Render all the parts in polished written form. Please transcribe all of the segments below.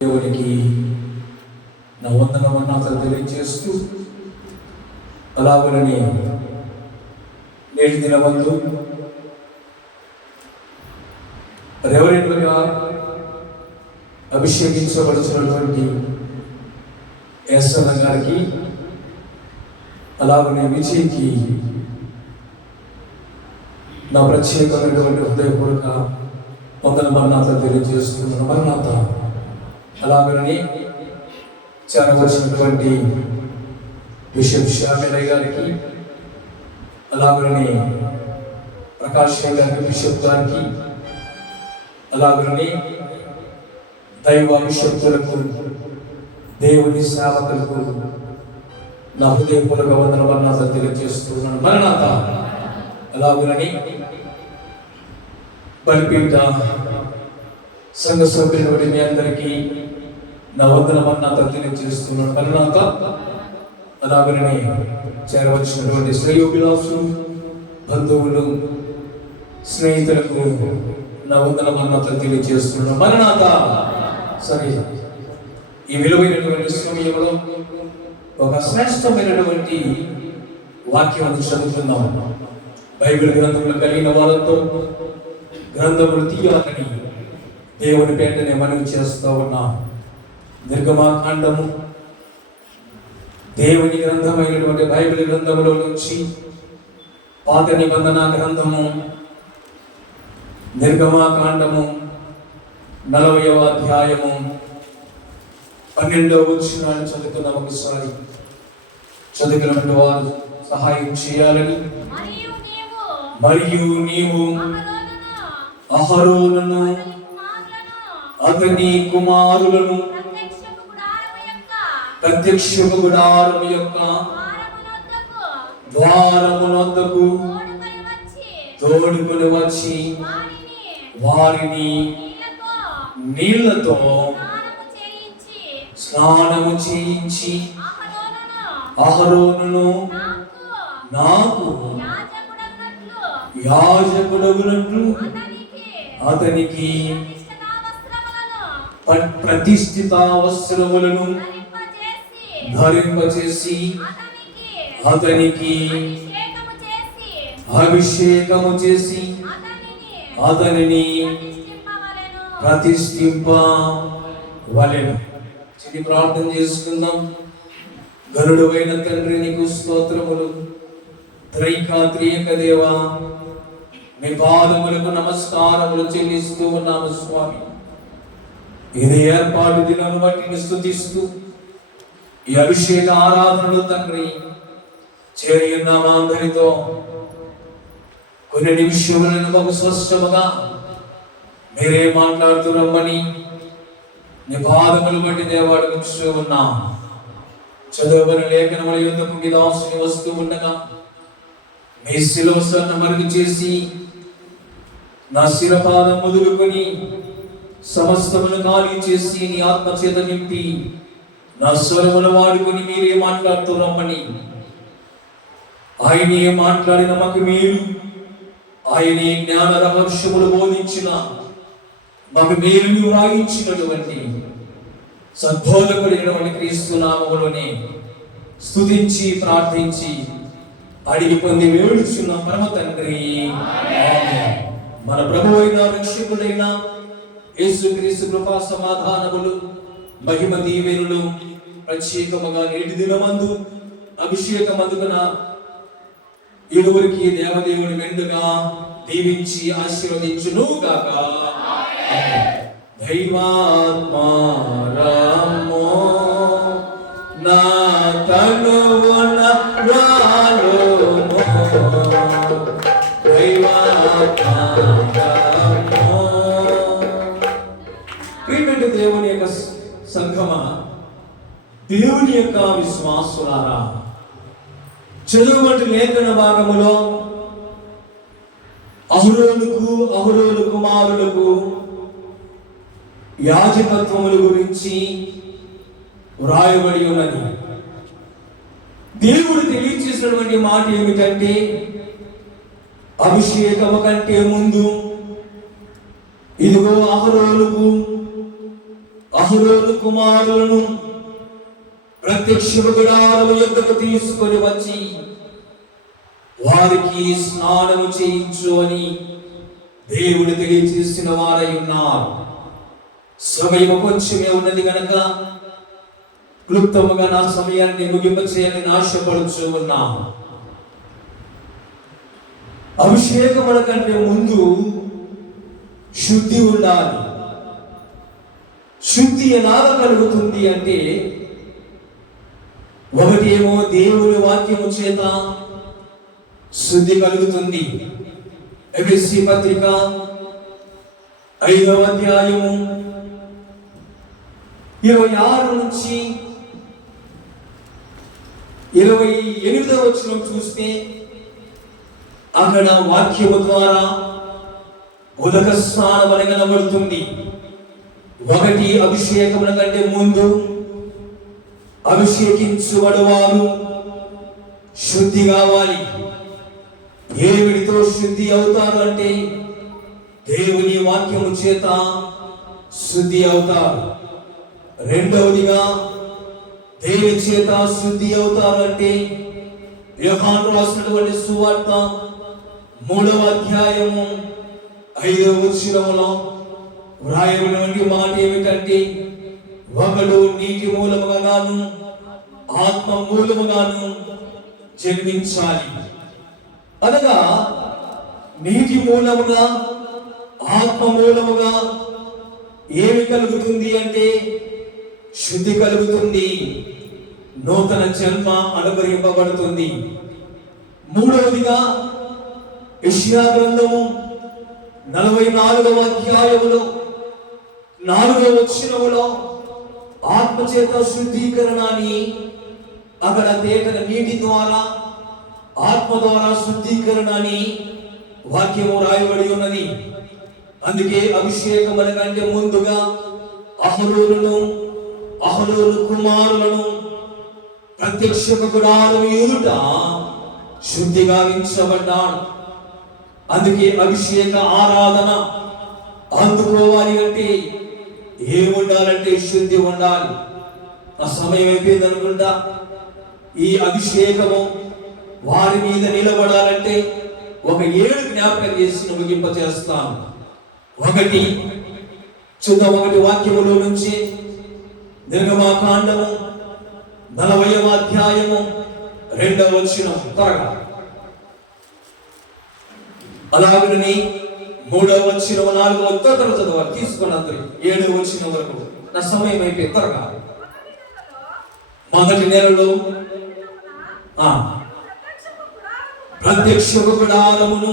దేవునికి నా వందనమన్నాతలు తెలియజేస్తూ అలాగని నేటి దినమందు రెవరెండ్గా అభిషేకించబడుతున్నటువంటి ఎస్ఎన్ గారికి అలాగనే విజయ్కి నా ప్రత్యేకమైనటువంటి హృదయపూర్వక వందనమన్నాతలు తెలియజేస్తున్నాను. మరణాత అలాగని చేరవలసినటువంటి బిషప్ శ్యామలయ్య గారికి, అలాగని ప్రకాష్ గారికి, బిషప్ గారికి, అలాగని దైవ అభిషక్తులకు, దేవుని సేవకులకు నా హృదయపూర్వక వందనమన్నాతలు తెలియజేస్తున్నాను. మరణాత అలాగని బలిపీఠ సంఘ సభ్యులైన మీ అందరికీ నా వందనమన్నాతలు తెలియజేస్తున్నాను. మరణాత అలాగనే చేరవలసినటువంటి శ్రేయోభిలాషులు, బంధువులు, స్నేహితులకు నా వందనమన్నాతలు తెలియజేస్తున్నాను. మరణాత. సరే, ఈ విలువైనటువంటి సమయంలో ఒక శ్రేష్టమైనటువంటి వాక్యం చదువుతున్నాం. బైబిల్ గ్రంథములు కలిగిన వాళ్ళతో గ్రంథములు తీయాలని దేవుని పేటనే మనవి చేస్తూ ఉన్నాం. నిర్గమాకాండము దేవుని గ్రంథమైనటువంటి బైబిల్ గ్రంథములో నుంచి పాత నిబంధన గ్రంథము నిర్గమాకాండము 40వ అధ్యాయము 12వ వచనాన్ని చదువుతున్నాం. ఒకసారి చదువుకున్నటువంటి వారు సహాయం చేయాలని. మరియు నీవు అహరోనును అతని కుమారులను ప్రత్యక్షపు గుడారము యొక్క ద్వారమునొద్దకు తోడుకొని వచ్చి వారిని నీళ్లతో స్నానము చేయించి అహరోనును నాకు యాజకుడగునట్లు అతనికి ప్రతిష్ఠిత వస్త్రములను ధరింపచేసి అతనికి అభిషేకము చేసి అతనిని ప్రతిష్ఠింపవలెను. చిన్ని ప్రార్థన చేసుకుందాం. గరుడవైన తండ్రి, నీకు స్తోత్రములు. త్రైకాత్రియేక దేవా, మీ పాదములకు నమస్కారములు చెల్లిస్తూ ఉన్నాము స్వామి. ఇది ఏర్పాటు దినము బట్టి స్తుతిస్తూ ఈ అభిషేక ఆరాధనలు తండ్రి చేరి ఉన్నామా అందరితో కొన్ని నిమిషములను మాకు స్పష్టముగా మీరే మాట్లాడుతూ రమ్మని నీ పాదములు బట్టి దేవాడుకుంటూ ఉన్నాం. చదువుకున్న లేఖనముల యుద్ధకు మీ దాసుని వస్తూ ఉండగా మీ శిలోసను మరుగు చేసి నా శిరపాదం మొదలుకొని సమస్తమును ఖాళీ చేసి నీ ఆత్మచేత నింపి నా స్వరమును వాడుకొని మీరే మాట్లాడుతూ రమ్మని, ఆయనే మాట్లాడిన మాకు మేలు, ఆయనే జ్ఞాన రహస్యములు బోధించిన మాకు మేలుని వ్రాయించినటువంటి సద్బోధకుడైనటువంటి క్రీస్తు నామములోనే స్తుతించి ప్రార్థించి అడిగి పొంది వేడుచున్న పరమ తండ్రి, ఆమేన్. మన ప్రభువైన రక్షకుడైన యేసుక్రీస్తు కృపా సమాధానములు, మహిమ దీవెనలు ప్రత్యేకముగా నేటి దినమందు అభిషేకమందున ఇరువురికి దేవదేవుని మెండుగా దీవించి ఆశీర్వదించును గాక. దైవాత్మారామో నా తనువున వాలోమో, దైవాత్మారామో. ప్రియమైన దేవుని యొక్క సంఘమా, దేవుని యొక్క విశ్వాసులారా, చదువుకుంటే లేఖన భాగములో అహరోను కుమారులకు యాజకత్వముల గురించి వ్రాయబడి ఉన్నది. దేవుడు తెలియచేసినటువంటి మాట ఏమిటంటే, అభిషేకము కంటే ముందు ఇదిగో అహరోనుకు అహరోను కుమారులను ప్రత్యక్ష గుడారము యొద్దకు తీసుకొని వచ్చి వారికి స్నానము చేయించు అని దేవుడు తెలియచేసిన వారై ఉన్నారు. సమయం కొంచెమే ఉన్నది గనక క్లుప్తముగా నా సమయాన్ని ముగింప చేయాలని ఆశపడుచు ఉన్నాము. అభిషేకముల కంటే ముందు శుద్ధి ఉండాలి. శుద్ధి ఎలాగ కలుగుతుంది అంటే, ఒకటేమో దేవుని వాక్యము చేత శుద్ధి కలుగుతుంది. ఎఫెసీ పత్రిక 5వ అధ్యాయము 26 నుంచి 28వ వచనం చూస్తే అక్కడ వాక్యము ద్వారా ఉదక స్నానం అని కనబడుతుంది. ఒకటి, అభిషేకముల కంటే ముందు అభిషేకించబడువారు శుద్ధి కావాలి. ఏమిటితో శుద్ధి అవుతారు అంటే, దేవుని వాక్యము చేత శుద్ధి అవుతారు. రెండవదిగా దేని చేత శుద్ధి అవుతారు అంటే, యోహాను రాసినటువంటి సువార్త 3వ అధ్యాయము 5వ వచనములో వ్రాయబడినటువంటి మాట ఏమిటంటే, ఒకడు నీటి మూలముగాను ఆత్మ మూలముగాను జన్మించాలి. అనగా నీటి మూలముగా ఆత్మ మూలముగా ఏమి కలుగుతుంది అంటే శుద్ధి కలుగుతుంది, నూతన జన్మ అనుగ్రహింపబడుతుంది. మూడవదిగా యెషయా గ్రంథము 44వ అధ్యాయములో 4వ వచనములో ఆత్మచేత శుద్ధీకరణ అని అక్కడ తేటగా నీటి ద్వారా ఆత్మ ద్వారా శుద్ధీకరణ అని వాక్యము రాయబడి ఉన్నది. అందుకే అభిషేకముల కంటే ముందుగా అహరోను కుమారులను ప్రత్యక్ష గుడారం ఎదుట శుద్ధి గావించబడ్డాడు. అందుకే అభిషేక ఆరాధన అందుకోవాలి అంటే ఏముండాలంటే శుద్ధి ఉండాలి. ఆ సమయం అయిపోయింది అనుకుంటా. ఈ అభిషేకము వారి మీద నిలబడాలంటే ఒక 7 జ్ఞాపకం చేసి ముగింప చేస్తాను. ఒకటి చూద్దాం. ఒకటి వాక్యములో నుంచి నిర్గమాకాండము 40వ అధ్యాయము 2వ వచనం త్వరగా. అలాగని 3వ వచనం 4వ ఉత్తరం చదవాలి. తీసుకుని అందరూ 7వ వచనం వరకు. నా సమయం అయిపోయి త్వరగా. మొదటి నెలలో ప్రత్యక్ష గుడారమును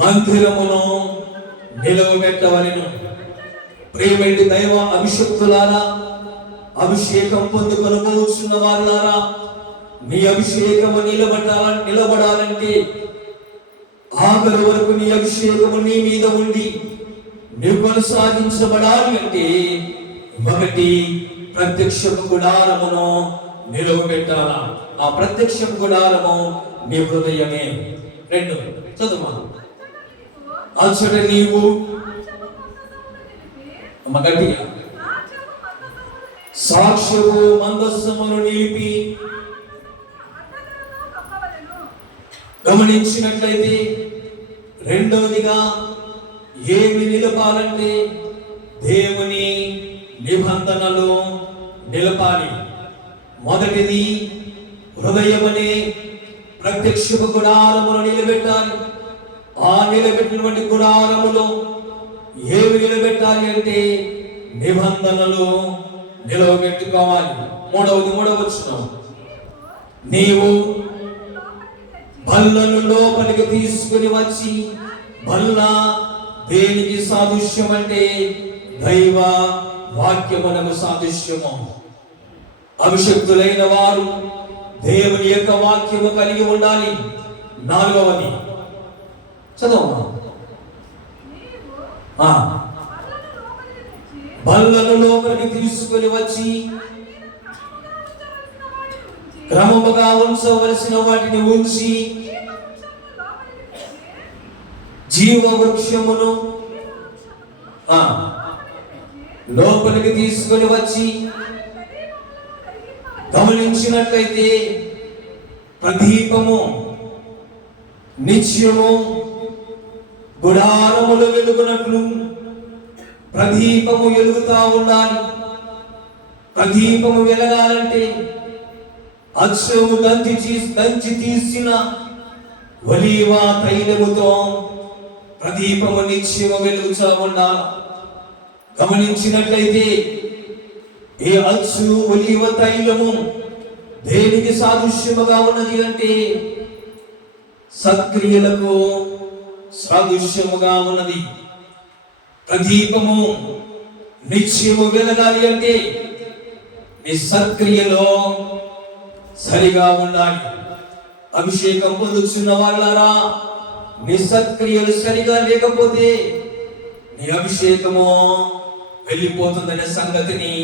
మందిరమును నిలవబెట్టవలెను. ప్రియమైన దైవ అభిషక్తులారా, అభిషేకం పొందుకొనబోచున్న వారులారా, నీ అభిషేకము నిలబడాలంటే ఆఖరి వరకు నీ అభిషేకము నీ మీద ఉండి నువ్వు కొనసాగించబడాలి అంటే, ఒకటి ప్రత్యక్ష గుడారమును నిలవబెట్టాలా. ఆ ప్రత్యక్ష గుడారము నీ హృదయమే. 2 చదువు. అచ్చట నీవు గట్టిగా సాక్ష్యము మందస్సమును నిలిపి గమనించినట్లయితే, రెండవదిగా ఏమి నిలపాలంటే దేవుని నిబంధనలు నిలపాలి. మొదటిది హృదయమనే ప్రత్యక్ష గుడారమును నిలబెట్టాలి. ఆ నిలబెట్టినటువంటి గుడారములో ఏమి నిలబెట్టాలి అంటే నిబంధనలు నిలవబెట్టుకోవాలి. మూడవ వచనం, నీవు బల్లను లోపలికి తీసుకుని వచ్చి, బల్ల దేనికి సాదృశ్యం అంటే దైవ వాక్యమునకు సాదృశ్యము. అభిషక్తులైన వారు దేవుని యొక్క వాక్యము కలిగి ఉండాలి. 4వది చదవమ్మా. బల్లను లోపలికి తీసుకుని వచ్చి క్రమముగా ఉంచవలసిన వాటిని ఉంచి జీవ వృక్షమును లోపలికి తీసుకొని వచ్చి గమనించినట్లయితే ప్రదీపము నిత్యము గుడారములో వెలుగునట్లు ప్రదీపము వెలుగుతా ఉండాలి. ప్రదీపము వెలగాలంటే అచ్చము దంచి తీసిన ఒలీవ తైలముతో ప్రదీపము నిత్యము వెలుగుతూ ఉండాలి. గమనించినట్లయితే ఈ అచ్చు ఒలీవ తైలము దేనికి సాదృశ్యముగా ఉన్నది అంటే సత్క్రియలకు సాదృశ్యముగా ఉన్నది. ప్రదీపము నిత్యము వెలగాలి అంటే నీ సత్క్రియలో సరిగా ఉండాలి. అభిషేకం పొందుతున్న వాళ్ళారా, నీ సత్క్రియలు సరిగా లేకపోతే నీ అభిషేకము వెళ్ళిపోతుందనే సంగతిని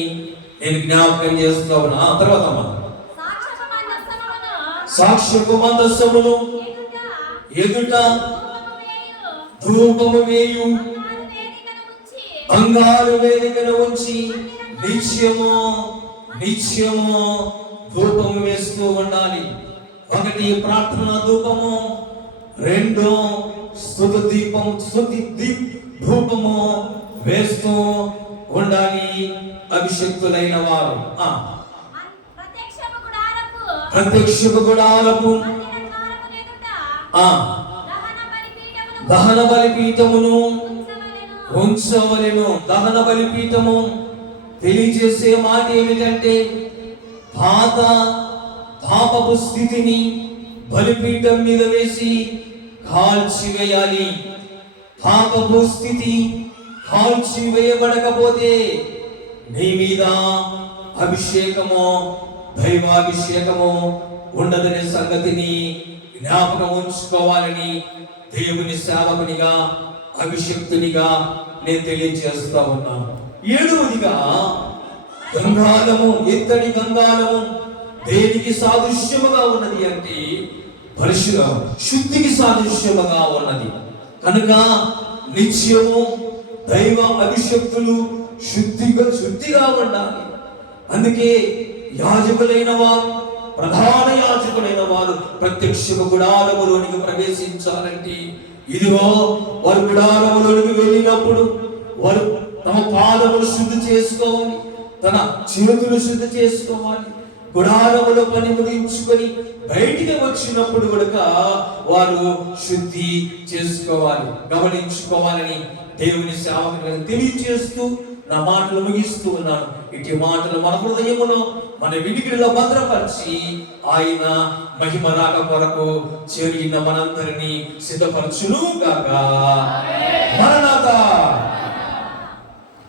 నేను జ్ఞాపకం చేస్తూ ఉన్నా. తర్వాత సాక్ష్యపు మందస్సమును ఎదుట ధూపము వేయు బంగారు వేదికను ఉంచి నిత్యము ధూపము వేస్తూ ఉండాలి. ఒకటి ప్రార్థన ధూపము, రెండు స్తుతి ధూపము వేస్తూ ఉండాలి అభిషక్తులైన వారు. ప్రత్యక్షపు గుడారపు దహన బలిపీఠమును ఉంచవలెను. దహన బలిపీఠము తెలియజేసే మాట ఏమిటంటే పాపపు స్థితిని బలిపీఠం మీద వేసి కాల్చివేయాలి. పాపపు స్థితి కాల్చివేయబడకపోతే నీ మీద అభిషేకము, దైవాభిషేకము ఉండదనే సంగతిని జ్ఞాపకం ఉంచుకోవాలని దేవుని సేవకునిగా, అభిషక్తునిగా నేను తెలియజేస్తా ఉన్నాను. ఏడవదిగా గంగాళము, ఎత్తడి గంగాళము దేనికి సాదృశ్యముగా ఉన్నది అంటే శుద్ధికి సాదృశ్యముగా ఉన్నది. కనుక నిత్యము దైవ అభిషక్తులు శుద్ధిగా ఉండాలి. అందుకే యాజకులైన వారు, ప్రధాన యాజకులైన వారు ప్రత్యక్ష గుడారములోనికి ప్రవేశించాలంటే ఇదిగో వారు గుడారములోనికి వెళ్ళినప్పుడు వారు తమ పాదములు శుద్ధి చేసుకోవాలి, తన చేతులు శుద్ధి చేసుకోవాలి. గుడారములో పని ముగించుకొని బయటికి వచ్చినప్పుడు కూడా వారు శుద్ధి చేసుకోవాలి, గమనించుకోవాలని దేవుని సేవకులను తెలియజేస్తూ నా మాటలు ముగిస్తూ ఉన్నాను. ఇటు మాటలు మన హృదయములో, మన వినికిడిలో భద్రపరిచి ఆయన మహిమ రాక కొరకు చేరిన మనందరినీ సిద్ధపరచును గాక.